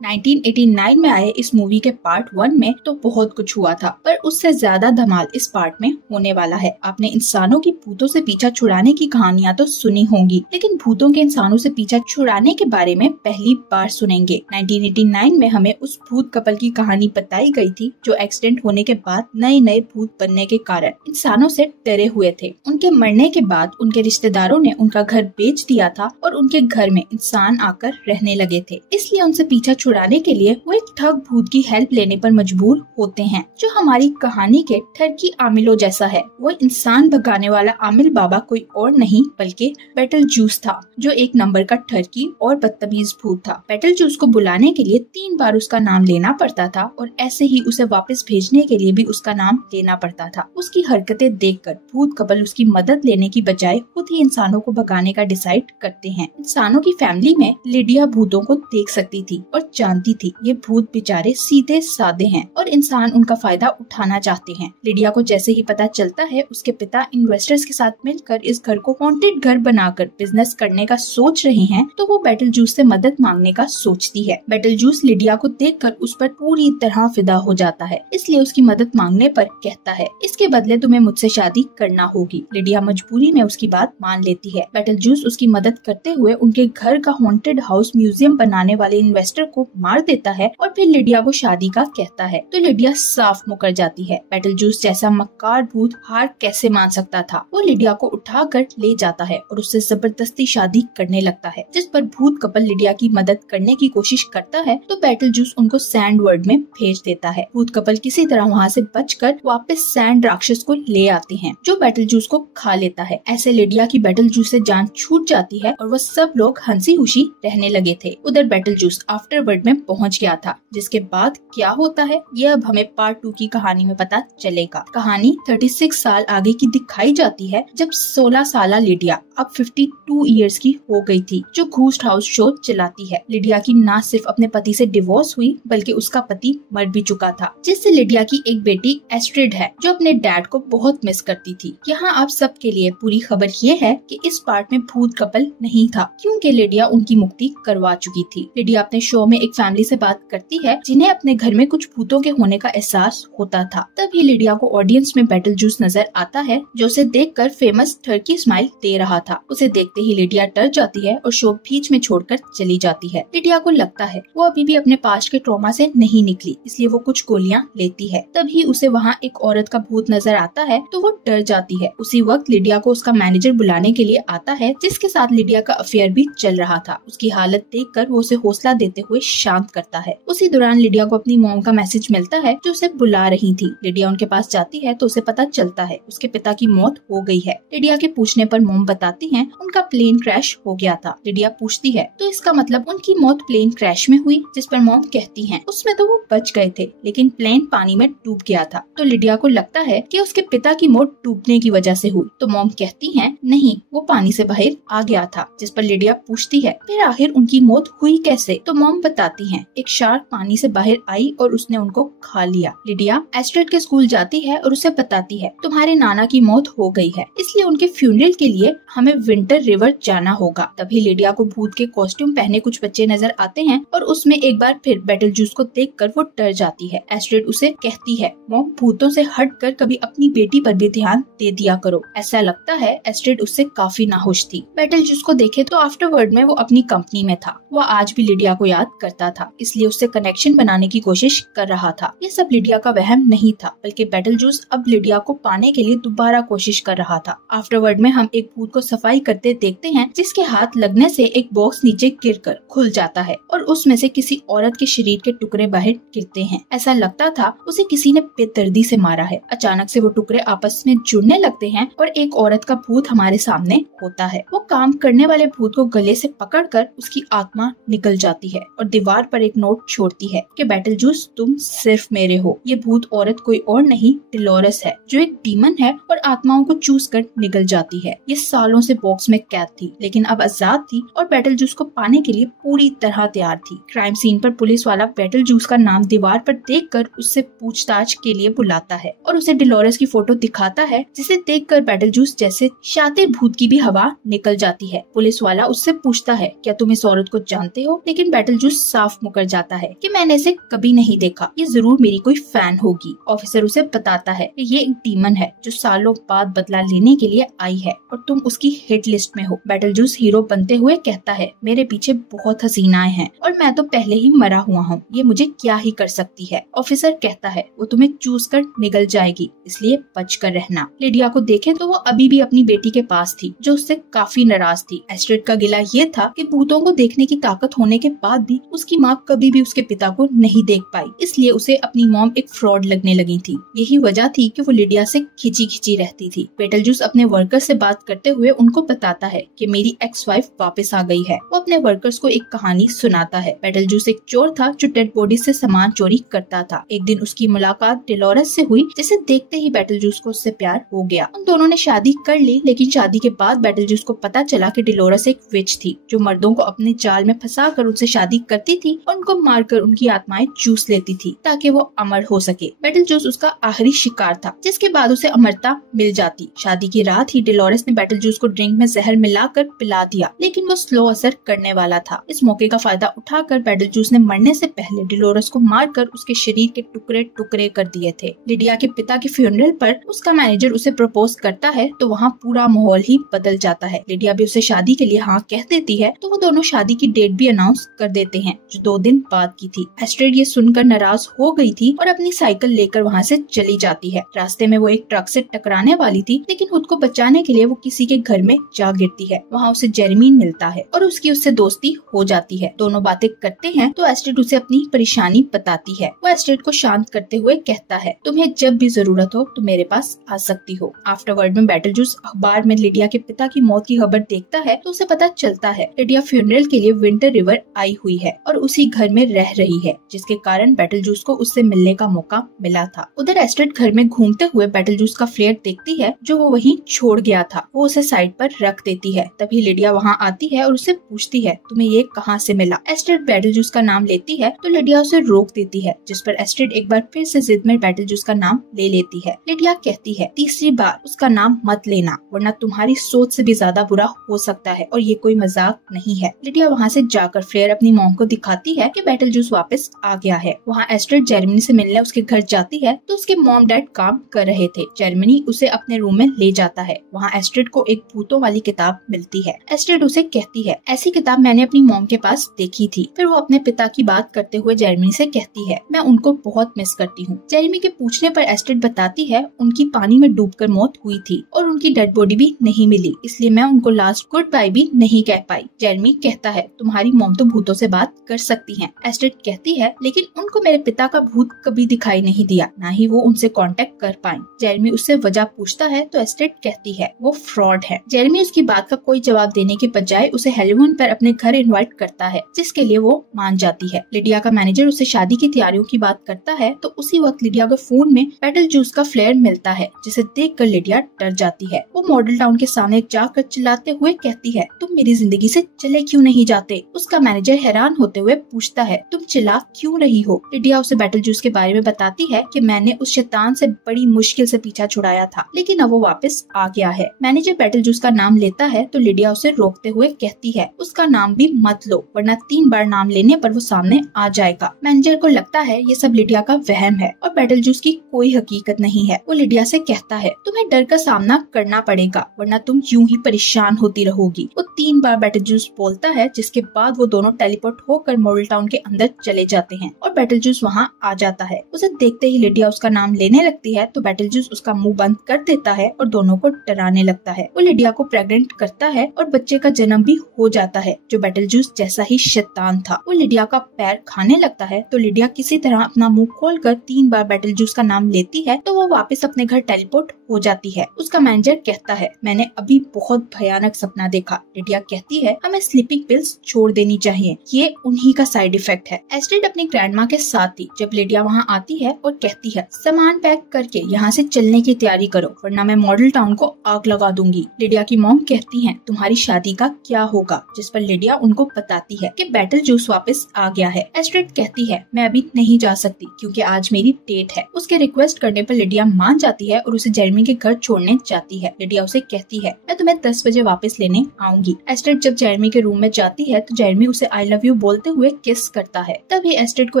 1989 में आए इस मूवी के पार्ट 1 में तो बहुत कुछ हुआ था, पर उससे ज्यादा धमाल इस पार्ट में होने वाला है। आपने इंसानों की भूतों से पीछा छुड़ाने की कहानियां तो सुनी होंगी, लेकिन भूतों के इंसानों से पीछा छुड़ाने के बारे में पहली बार सुनेंगे। 1989 में हमें उस भूत कपल की कहानी बताई गई थी जो एक्सीडेंट होने के बाद नए नए भूत बनने के कारण इंसानों से डरे हुए थे। उनके मरने के बाद उनके रिश्तेदारों ने उनका घर बेच दिया था और उनके घर में इंसान आकर रहने लगे थे, इसलिए उनसे पीछा छुड़ाने के लिए वो एक ठग भूत की हेल्प लेने पर मजबूर होते हैं, जो हमारी कहानी के ठरकी आमिलों जैसा है। वो इंसान भगाने वाला आमिल बाबा कोई और नहीं बल्कि बेटलजूस था, जो एक नंबर का ठरकी और बदतमीज भूत था। बेटलजूस को बुलाने के लिए 3 बार उसका नाम लेना पड़ता था और ऐसे ही उसे वापस भेजने के लिए भी उसका नाम लेना पड़ता था। उसकी हरकतें देखकर भूत कपल उसकी मदद लेने की बजाय खुद ही इंसानों को भगाने का डिसाइड करते हैं। इंसानों की फैमिली में लिडिया भूतों को देख सकती थी और जानती थी ये भूत बेचारे सीधे साधे हैं और इंसान उनका फायदा उठाना चाहते हैं। लिडिया को जैसे ही पता चलता है उसके पिता इन्वेस्टर्स के साथ मिलकर इस घर को हॉन्टेड घर बनाकर बिजनेस करने का सोच रहे हैं, तो वो बेटलजूस से मदद मांगने का सोचती है। बेटलजूस लिडिया को देखकर उस पर पूरी तरह फिदा हो जाता है, इसलिए उसकी मदद मांगने पर कहता है इसके बदले तुम्हें मुझसे शादी करना होगी। लिडिया मजबूरी में उसकी बात मान लेती है। बेटलजूस उसकी मदद करते हुए उनके घर का हॉन्टेड हाउस म्यूजियम बनाने वाले इन्वेस्टर को मार देता है और फिर लिडिया को शादी का कहता है, तो लिडिया साफ मुकर जाती है। बेटलजूस जैसा मक्कार भूत हार कैसे मान सकता था। वो लिडिया को उठाकर ले जाता है और उससे जबरदस्ती शादी करने लगता है, जिस पर भूत कपल लिडिया की मदद करने की कोशिश करता है तो बेटलजूस उनको सैंड वर्ल्ड में भेज देता है। भूत कपल किसी तरह वहाँ से बचकर वापस सैंड राक्षस को ले आते हैं, जो बेटलजूस को खा लेता है। ऐसे लिडिया की बेटलजूस से जान छूट जाती है और वो सब लोग हंसी खुशी रहने लगे थे। उधर बेटलजूस आफ्टरवर्ल्ड में पहुंच गया था, जिसके बाद क्या होता है ये अब हमें पार्ट 2 की कहानी में पता चलेगा। कहानी 36 साल आगे की दिखाई जाती है, जब 16 साल लिडिया अब 52 इयर्स की हो गई थी, जो घोस्ट हाउस शो चलाती है। लिडिया की न सिर्फ अपने पति से डिवोर्स हुई बल्कि उसका पति मर भी चुका था, जिससे लिडिया की एक बेटी एस्ट्रिड है जो अपने डैड को बहुत मिस करती थी। यहाँ आप सबके लिए पूरी खबर ये है कि इस पार्ट में भूत कपल नहीं था, क्योंकि लिडिया उनकी मुक्ति करवा चुकी थी। लिडिया अपने शो में एक फैमिली से बात करती है जिन्हें अपने घर में कुछ भूतों के होने का एहसास होता था। तभी लिडिया को ऑडियंस में बेटलजूस नजर आता है, जो उसे देखकर फेमस टर्की स्माइल दे रहा था। उसे देखते ही लिडिया डर जाती है और शो बीच में छोड़कर चली जाती है। लिडिया को लगता है वो अभी भी अपने पास्ट के ट्रॉमा से नहीं निकली, इसलिए वो कुछ गोलियां लेती है। तभी उसे वहाँ एक औरत का भूत नजर आता है तो वो डर जाती है। उसी वक्त लिडिया को उसका मैनेजर बुलाने के लिए आता है, जिसके साथ लिडिया का अफेयर भी चल रहा था। उसकी हालत देखकर वो उसे हौसला देते हुए शांत करता है। उसी दौरान लिडिया को अपनी मॉम का मैसेज मिलता है जो उसे बुला रही थी। लिडिया उनके पास जाती है तो उसे पता चलता है उसके पिता की मौत हो गई है। लिडिया के पूछने पर मॉम बताती हैं उनका प्लेन क्रैश हो गया था। लिडिया पूछती है तो इसका मतलब उनकी मौत प्लेन क्रैश में हुई, जिस पर मॉम कहती हैं उसमें तो वो बच गए थे लेकिन प्लेन पानी में डूब गया था। तो लिडिया को लगता है कि उसके पिता की मौत डूबने की वजह से हुई। तो मॉम कहती हैं नहीं, वो पानी से बाहर आ गया था। जिस पर लिडिया पूछती है फिर आखिर उनकी मौत हुई कैसे। तो मॉम बताती हैं एक शार्क पानी से बाहर आई और उसने उनको खा लिया। लिडिया एस्ट्रिड के स्कूल जाती है और उसे बताती है तुम्हारे नाना की मौत हो गई है, इसलिए उनके फ्यूनरल के लिए हमें विंटर रिवर जाना होगा। तभी लिडिया को भूत के कॉस्ट्यूम पहने कुछ बच्चे नजर आते हैं और उसमें एक बार फिर बेटलजूस को देखकर वो डर जाती है। एस्ट्रिड उसे कहती है मॉम भूतों से हटकर कभी अपनी बेटी पर भी ध्यान दे दिया करो। ऐसा लगता है एस्ट्रिड उससे काफी नाखुश थी। बेटलजूस को देखे तो आफ्टरवर्ल्ड में वो अपनी कंपनी में था। वो आज भी लिडिया को याद करता था, इसलिए उससे कनेक्शन बनाने की कोशिश कर रहा था। ये सब लिडिया का वहम नहीं था, बल्कि बेटलजूस अब लिडिया को पाने के लिए दोबारा कोशिश कर रहा था। आफ्टरवर्ल्ड में हम एक भूत को सफाई करते देखते हैं, जिसके हाथ लगने से एक बॉक्स नीचे गिरकर खुल जाता है और उसमें से किसी औरत के शरीर के टुकड़े बाहर गिरते हैं। ऐसा लगता था उसे किसी ने बेदर्दी से मारा है। अचानक से वो टुकड़े आपस में जुड़ने लगते हैं और एक औरत का भूत हमारे सामने होता है। वो काम करने वाले भूत को गले से पकड़कर उसकी आत्मा निकल जाती है और दीवार पर एक नोट छोड़ती है कि बेटलजूस तुम सिर्फ मेरे हो। ये भूत औरत कोई और नहीं डिलोरस है, जो एक डीमन है और आत्माओं को चूस कर निकल जाती है। ये सालों से बॉक्स में कैद थी, लेकिन अब आजाद थी और बेटलजूस को पाने के लिए पूरी तरह तैयार थी। क्राइम सीन पर पुलिस वाला बेटलजूस का नाम दीवार पर देखकर उससे पूछताछ के लिए बुलाता है और उसे डिलोरस की फोटो दिखाता है, जिसे देखकर बेटलजूस जैसे शातिर भूत की भी हवा निकल जाती है। पुलिस वाला उससे पूछता है क्या तुम इस औरत को जानते हो, लेकिन बेटलजूस साफ मुकर जाता है कि मैंने इसे कभी नहीं देखा, ये जरूर मेरी कोई फैन होगी। ऑफिसर उसे बताता है कि ये एक डीमन है जो सालों बाद बदला लेने के लिए आई है और तुम उसकी हिट लिस्ट में हो। बेटलजूस हीरो बनते हुए कहता है, मेरे पीछे बहुत हसीनाएं हैं और मैं तो पहले ही मरा हुआ हूँ, ये मुझे क्या ही कर सकती है। ऑफिसर कहता है, वो तुम्हें चूस कर निगल जाएगी, इसलिए बच कर रहना। लिडिया को देखे तो वो अभी भी अपनी बेटी के पास थी, जो उससे काफी नाराज थी। एस्ट्रिड का गिला ये था कि भूतों को देखने की ताकत होने के बाद भी उसकी माँ कभी भी उसके पिता को नहीं देख पाई, इसलिए उसे अपनी मॉम एक फ्रॉड लगने लगी थी। यही वजह थी कि वो लिडिया से खिंची खिंची रहती थी। बेटलजूस अपने वर्कर से बात करते हुए उनको बताता है कि मेरी एक्स वाइफ वापस आ गई है। वो अपने वर्कर्स को एक कहानी सुनाता है। बेटलजूस एक चोर था जो डेड बॉडी से सामान चोरी करता था। एक दिन उसकी मुलाकात डेलोरस से हुई, जिसे देखते ही बेटलजूस को उससे प्यार हो गया। उन दोनों ने शादी कर ली, लेकिन शादी के बाद बेटलजूस को पता चला कि डेलोरस एक विच थी जो मर्दों को अपने जाल में फंसा कर उनसे शादी करती थी और उनको मारकर उनकी आत्माएं चूस लेती थी ताकि वो अमर हो सके। बेटलजूस उसका आखिरी शिकार था, जिसके बाद उसे अमरता मिल जाती। शादी की रात ही डेलोरस ने बेटलजूस को ड्रिंक में जहर मिलाकर पिला दिया, लेकिन वो स्लो असर करने वाला था। इस मौके का फायदा उठाकर बेटलजूस ने मरने से पहले डेलोरस को मारकर उसके शरीर के टुकड़े टुकड़े कर दिए थे। लिडिया के पिता के फ्यूनरल पर उसका मैनेजर उसे प्रपोज करता है तो वहाँ पूरा माहौल ही बदल जाता है। लिडिया भी उसे शादी के लिए हाँ कह देती है, तो वो दोनों शादी की डेट भी अनाउंस कर देते हैं, जो 2 दिन बाद की थी। एस्ट्रिड ये सुनकर नाराज हो गई थी और अपनी साइकिल लेकर वहाँ से चली जाती है। रास्ते में वो एक ट्रक से टकराने वाली थी, लेकिन खुद को बचाने के लिए वो किसी के घर में जा गिरती है। वहाँ उसे जेरेमी मिलता है और उसकी उससे दोस्ती हो जाती है। दोनों बातें करते हैं तो एस्ट्रिड उसे अपनी परेशानी बताती है। वो एस्ट्रिड को शांत करते हुए कहता है, तुम्हें जब भी जरूरत हो तो मेरे पास आ सकती हो। आफ्टरवर्ड में बेटलजूस अखबार में लिडिया के पिता की मौत की खबर देखता है तो उसे पता चलता है लिडिया फ्यूनरल के लिए विंटर रिवर आई हुई है और उसी घर में रह रही है, जिसके कारण बेटलजूस को उससे मिलने का मौका मिला था। उधर एस्ट्रिड घर में घूमते हुए बेटलजूस का फ्लेयर देखती है जो वो वहीं छोड़ गया था। वो उसे साइड पर रख देती है। तभी लिडिया वहाँ आती है और उससे पूछती है, तुम्हें ये कहाँ से मिला। एस्ट्रिड बेटलजूस का नाम लेती है तो लिडिया उसे रोक देती है, जिस पर एस्ट्रिड एक बार फिर से जिद में बेटलजूस का नाम ले लेती है। लिडिया कहती है, तीसरी बार उसका नाम मत लेना, वरना तुम्हारी सोच से भी ज्यादा बुरा हो सकता है और ये कोई मजाक नहीं है। लिडिया वहाँ से जाकर फ्लेयर अपनी मॉम को दिखाती है कि बेटलजूस वापस आ गया है। वहाँ एस्ट्रिड जेरेमी से मिलने उसके घर जाती है तो उसके मॉम डैड काम कर रहे थे। जेरेमी उसे अपने रूम में ले जाता है। वहाँ एस्ट्रिड को एक भूतों वाली किताब मिलती है। एस्ट्रिड उसे कहती है, ऐसी किताब मैंने अपनी मॉम के पास देखी थी। फिर वो अपने पिता की बात करते हुए जेरेमी से कहती है, मैं उनको बहुत मिस करती हूँ। जेरेमी के पूछने पर एस्ट्रिड बताती है, उनकी पानी में डूबकर मौत हुई थी और उनकी डेड बॉडी भी नहीं मिली, इसलिए मैं उनको लास्ट गुड बाय भी नहीं कह पाई। जेरेमी कहता है, तुम्हारी मॉम तो भूतों से बात कर सकती है। एस्ट्रिड कहती है, लेकिन उनको मेरे पिता का भूत कभी दिखाई नहीं दिया, न ही वो उनसे कांटेक्ट कर पाए। जेरेमी उससे वजह पूछता है तो एस्ट्रिड कहती है वो फ्रॉड है। जेरेमी उसकी बात का कोई जवाब देने के बजाय उसे हेलोवीन पर अपने घर इनवाइट करता है, जिसके लिए वो मान जाती है। लिडिया का मैनेजर उसे शादी की तैयारियों की बात करता है तो उसी वक्त लिडिया के फोन में बेटलजूस का फ्लेयर मिलता है, जिसे देखकर लिडिया डर जाती है। वो मॉडल टाउन के सामने जाकर चिल्लाते हुए कहती है, तुम मेरी जिंदगी से चले क्यों नहीं जाते। उसका मैनेजर हैरान होते हुए पूछता है, तुम चिल्ला क्यों रही हो। लिडिया उसे बेटलजूस के बारे में बताती है कि मैंने उस शैतान से बड़ी मुश्किल से पीछा छुड़ाया था, लेकिन अब वो वापस आ गया है। मैनेजर बेटलजूस का नाम लेता है तो लिडिया उसे रोकते हुए कहती है, उसका नाम भी मत लो, वरना 3 बार नाम लेने पर वो सामने आ जाएगा। मैनेजर को लगता है ये सब लिडिया का वहम है और बेटलजूस की कोई हकीकत नहीं है। वो लिडिया से कहता है, तुम्हें डर का सामना करना पड़ेगा, वरना तुम यूं ही परेशान होती रहोगी। वो 3 बार बेटलजूस बोलता है, जिसके बाद वो दोनों टेलीपोर्ट होकर मॉडल टाउन के अंदर चले जाते हैं और बेटलजूस वहाँ आ जाता है। उसे देखते ही लिडिया उसका नाम लेने लगती है तो बेटलजूस उसका मुंह बंद कर देता है और दोनों को डराने लगता है। वो लिडिया को प्रेग्नेंट करता है और बच्चे का जन्म भी हो जाता है, जो बेटलजूस जैसा ही शैतान था। वो लिडिया का पैर खाने लगता है तो लिडिया किसी तरह अपना मुंह खोलकर 3 बार बेटलजूस का नाम लेती है तो वो वापस अपने घर टेलीपोर्ट हो जाती है। उसका मैनेजर कहता है, मैंने अभी बहुत भयानक सपना देखा। लिडिया कहती है, हमें स्लीपिंग पिल्स छोड़ देनी चाहिए, ये उन्हीं का साइड इफेक्ट है। एस्ट्रिड अपनी ग्रैंडमा के साथ थी जब लिडिया वहाँ आती है और कहती है, सामान पैक करके यहाँ से चलने की तैयारी करो, वरना मैं मॉडल टाउन को आग लगा दूंगी। लिडिया की मॉम कहती है, तुम्हारी शादी का क्या होगा, जिस पर लिडिया उनको बताती है कि बेटलजूस वापस आ गया है। एस्ट्रिड कहती है, मैं अभी नहीं जा सकती क्योंकि आज मेरी डेट है। उसके रिक्वेस्ट करने पर लिडिया मान जाती है और उसे जेरेमी के घर छोड़ने जाती है। लिडिया उसे कहती है, मैं तुम्हें 10 बजे वापस लेने आऊंगी। एस्ट्रिड जब जेरेमी के रूम में जाती है तो जेरेमी उसे आई लव यू बोल बोलते हुए किस करता है। तभी एस्ट्रिड को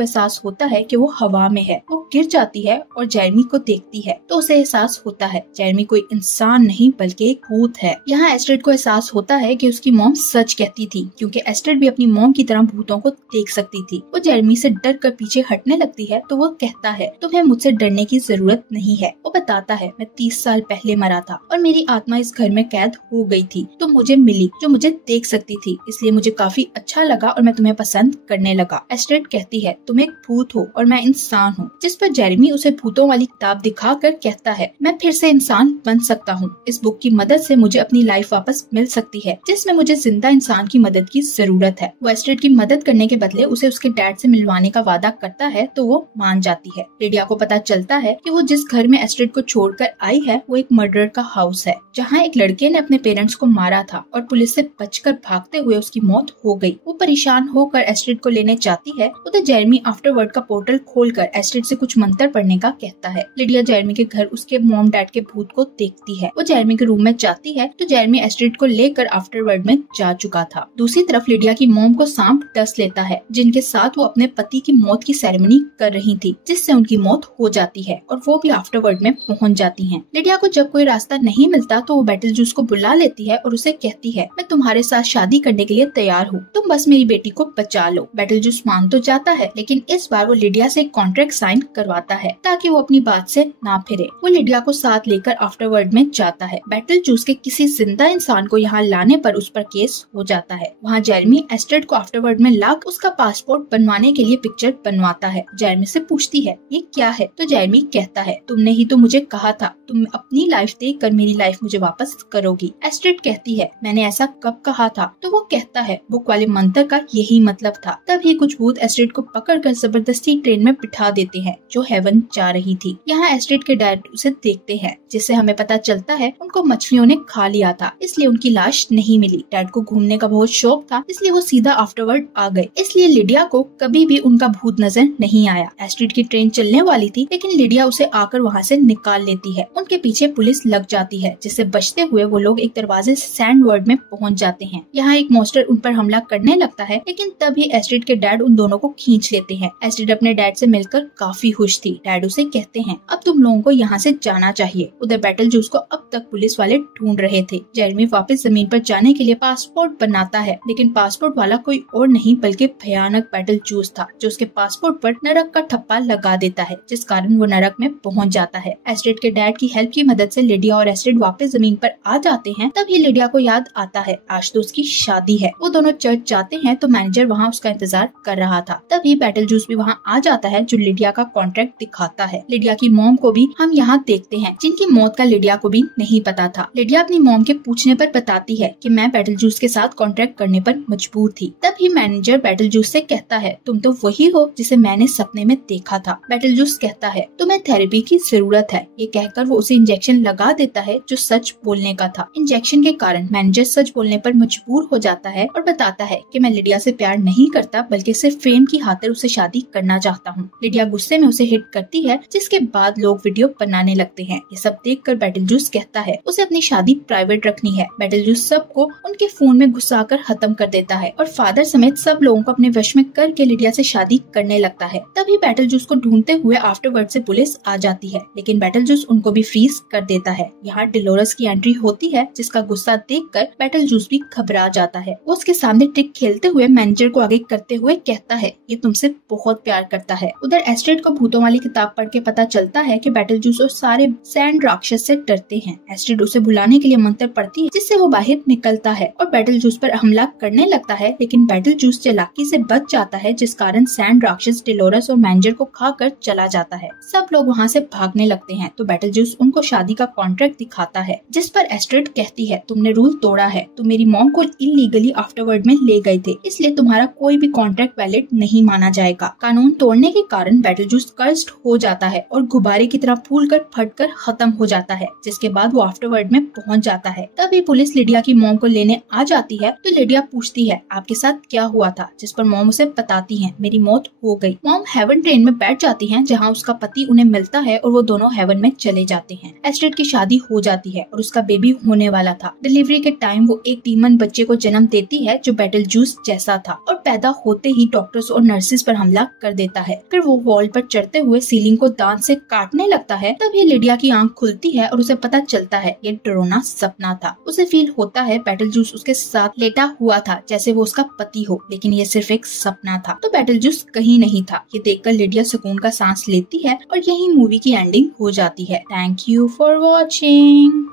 एहसास होता है कि वो हवा में है। वो गिर जाती है और जेरेमी को देखती है तो उसे एहसास होता है जेरेमी कोई इंसान नहीं बल्कि एक भूत है। यहाँ एस्ट्रिड को एहसास होता है कि उसकी मॉम सच कहती थी, क्योंकि एस्ट्रिड भी अपनी मॉम की तरह भूतों को देख सकती थी। वो जेरेमी से डर कर पीछे हटने लगती है तो वो कहता है तुम्हें मुझसे डरने की जरूरत नहीं है। वो बताता है मैं 30 साल पहले मरा था और मेरी आत्मा इस घर में कैद हो गई थी तो मुझे मिली जो मुझे देख सकती थी, इसलिए मुझे काफी अच्छा लगा और मैं तुम्हें पसंद करने लगा। एस्ट्रिड कहती है तुम एक भूत हो और मैं इंसान हूँ, जिस पर जेरेमी उसे भूतों वाली किताब दिखाकर कहता है मैं फिर से इंसान बन सकता हूँ। इस बुक की मदद से मुझे अपनी लाइफ वापस मिल सकती है जिसमें मुझे जिंदा इंसान की मदद की जरूरत है। वो एस्ट्रिड की मदद करने के बदले उसे उसके डैड से मिलवाने का वादा करता है तो वो मान जाती है। लिडिया को पता चलता है कि वो जिस घर में एस्ट्रिड को छोड़कर आई है वो एक मर्डर का हाउस है, जहाँ एक लड़के ने अपने पेरेंट्स को मारा था और पुलिस से बचकर भागते हुए उसकी मौत हो गई। वो परेशान होकर एस्ट्रिड को लेने जाती है। उधर जेरेमी आफ्टरवर्ड का पोर्टल खोलकर एस्ट्रिड से कुछ मंत्र पढ़ने का कहता है। लिडिया जेरेमी के घर उसके मॉम डैड के भूत को देखती है। वो जेरेमी के रूम में जाती है तो जेरेमी एस्ट्रिड को लेकर आफ्टरवर्ड में जा चुका था। दूसरी तरफ लिडिया की मॉम को सांप डस लेता है, जिनके साथ वो अपने पति की मौत की सेरेमनी कर रही थी, जिससे उनकी मौत हो जाती है और वो भी आफ्टरवर्ड में पहुंच जाती हैं। लिडिया को जब कोई रास्ता नहीं मिलता तो वो बेटलजूस को बुला लेती है और उसे कहती है मैं तुम्हारे साथ शादी करने के लिए तैयार हूँ, तुम बस मेरी बेटी को बचा लो। बेटलजूस मान तो जाता है, लेकिन इस बार वो लिडिया से एक कॉन्ट्रैक्ट साइन करवाता है ताकि वो अपनी बात से ना फिरे। वो लिडिया को साथ लेकर आफ्टरवर्ड में जाता है। बेटलजूस के किसी जिंदा इंसान को यहाँ लाने पर उस पर केस हो जाता है। वहाँ जेरेमी एस्ट्रिड को आफ्टरवर्ड में लाकर उसका पासपोर्ट बनवाने के लिए पिक्चर बनवाता है। जेरेमी से पूछती है ये क्या है, तो जेरेमी कहता है तुमने ही तो मुझे कहा था तुम अपनी लाइफ देख कर मेरी लाइफ मुझे वापस करोगी। एस्ट्रिड कहती है मैंने ऐसा कब कहा था, तो वो कहता है बुक वाले मंत्र का यही मतलब था। तभी कुछ भूत एस्ट्रिड को पकड़कर जबरदस्ती ट्रेन में बिठा देते हैं जो हेवन जा रही थी। यहाँ एस्ट्रिड के डैड उसे देखते हैं, जिससे हमें पता चलता है उनको मछलियों ने खा लिया था, इसलिए उनकी लाश नहीं मिली। डैड को घूमने का बहुत शौक था, इसलिए वो सीधा आफ्टरवर्ड आ गए, इसलिए लिडिया को कभी भी उनका भूत नजर नहीं आया। एस्ट्रिड की ट्रेन चलने वाली थी, लेकिन लिडिया उसे आकर वहाँ से निकाल लेती है। उनके पीछे पुलिस लग जाती है, जिससे बचते हुए वो लोग एक दरवाजे से सैंडवर्ड में पहुँच जाते हैं। यहाँ एक मॉन्स्टर उन पर हमला करने लगता है, लेकिन तभी एस्ट्रिड के डैड उन दोनों को खींच लेते हैं। एस्ट्रिड अपने डैड से मिलकर काफी खुश थी। डैड उसे कहते हैं अब तुम लोगों को यहाँ से जाना चाहिए। उधर बेटलजूस को अब तक पुलिस वाले ढूंढ रहे थे। जेरेमी वापस जमीन पर जाने के लिए पासपोर्ट बनाता है, लेकिन पासपोर्ट वाला कोई और नहीं बल्कि भयानक बेटलजूस था, जो उसके पासपोर्ट पर नरक का ठप्पा लगा देता है, जिस कारण वो नरक में पहुंच जाता है। एस्ट्रिड के डैड की हेल्प की मदद से लिडिया और एस्ट्रिड वापस जमीन पर आ जाते हैं। तभी लिडिया को याद आता है आज तो उसकी शादी है। वो दोनों चर्च जाते हैं तो मैनेजर वहाँ उसका इंतजार कर रहा था। तभी बेटलजूस भी वहाँ आ जाता है, जो लिडिया का कॉन्ट्रैक्ट दिखाता है। लिडिया की मॉम को भी हम यहाँ देखते हैं, जिनकी मौत का लिडिया को भी नहीं पता था। लिडिया अपनी मॉम के पूछने पर बताती है कि मैं बेटलजूस के साथ कॉन्ट्रैक्ट करने पर मजबूर थी। तभी मैनेजर बेटलजूस से कहता है तुम तो वही हो जिसे मैंने सपने में देखा था। बेटलजूस कहता है तुम्हें थेरेपी की जरूरत है। ये कहकर वो उसे इंजेक्शन लगा देता है जो सच बोलने का था। इंजेक्शन के कारण मैनेजर सच बोलने पर मजबूर हो जाता है और बताता है कि मैं लिडिया से प्यार नहीं करता, बल्कि सिर्फ फेम की खातिर उससे शादी करना चाहता हूँ। लिडिया गुस्से में उसे हिट करती है, जिसके बाद लोग वीडियो बनाने लगते हैं। ये सब देखकर बेटलजूस कहता है उसे अपनी शादी प्राइवेट रखनी है। बेटलजूस सबको उनके फोन में घुसाकर खत्म कर देता है और फादर समेत सब लोगों को अपने वश में करके लिडिया से शादी करने लगता है। तभी बेटलजूस को ढूंढते हुए आफ्टरवर्ड से पुलिस आ जाती है, लेकिन बेटलजूस उनको भी फ्रीज कर देता है। यहाँ डिलोरस की एंट्री होती है, जिसका गुस्सा देखकर बेटलजूस भी घबरा जाता है। वो उसके सामने ट्रिक खेलते हुए मैनेजर को आगे करते हुए कहता है ये तुमसे बहुत प्यार करता है। उधर एस्ट्रिड को भूतों वाली किताब पढ़ के पता चलता है कि बेटलजूस और सारे सैंड राक्षस से डरते हैं। एस्ट्रिड उसे बुलाने के लिए मंत्र पढ़ती है, जिससे वो बाहर निकलता है और बेटलजूस पर हमला करने लगता है, लेकिन बेटलजूस चालाकी से बच जाता है, जिस कारण सैंड राक्षस डिलोरस और मैनेजर को खाकर चला जाता है। सब लोग वहाँ से भागने लगते हैं तो बेटलजूस उनको शादी का कॉन्ट्रैक्ट दिखाता है, जिस पर एस्ट्रिड कहती है तुमने रूल तोड़ा है, तुम मेरी मॉम को इलीगली आफ्टरवर्ड में ले गए थे, इसलिए तुम्हारा कोई भी कॉन्ट्रैक्ट वैलिड नहीं माना जाएगा। कानून तोड़ने के कारण बेटलजूस कर्स्ड हो जाता है और गुब्बारे की तरह फूलकर फटकर खत्म हो जाता है, जिसके बाद वो आफ्टरवर्ड में पहुंच जाता है। तभी पुलिस लिडिया की मॉम को लेने आ जाती है तो लिडिया पूछती है आपके साथ क्या हुआ था, जिस पर मॉम उसे बताती है मेरी मौत हो गई। मॉम हेवन ट्रेन में बैठ जाती है, जहाँ उसका पति उन्हें मिलता है और वो दोनों हेवन में चले जाते हैं। एस्ट्रिड की शादी हो जाती है और उसका बेबी होने वाला था। डिलीवरी के टाइम वो एक डीमन बच्चे को जन्म देती है जो बेटलजूस जैसा था और पैदा होते ही डॉक्टर्स और नर्सेस पर हमला कर देता है। फिर वो वॉल पर चढ़ते हुए सीलिंग को दांत से काटने लगता है। तभी लिडिया की आंख खुलती है और उसे पता चलता है ये डरोना सपना था। उसे फील होता है बेटलजूस उसके साथ लेटा हुआ था जैसे वो उसका पति हो, लेकिन ये सिर्फ एक सपना था। तो बेटलजूस कहीं नहीं था। ये देखकर लिडिया सुकून का सांस लेती है और यही मूवी की एंडिंग हो जाती है। Thank you for watching.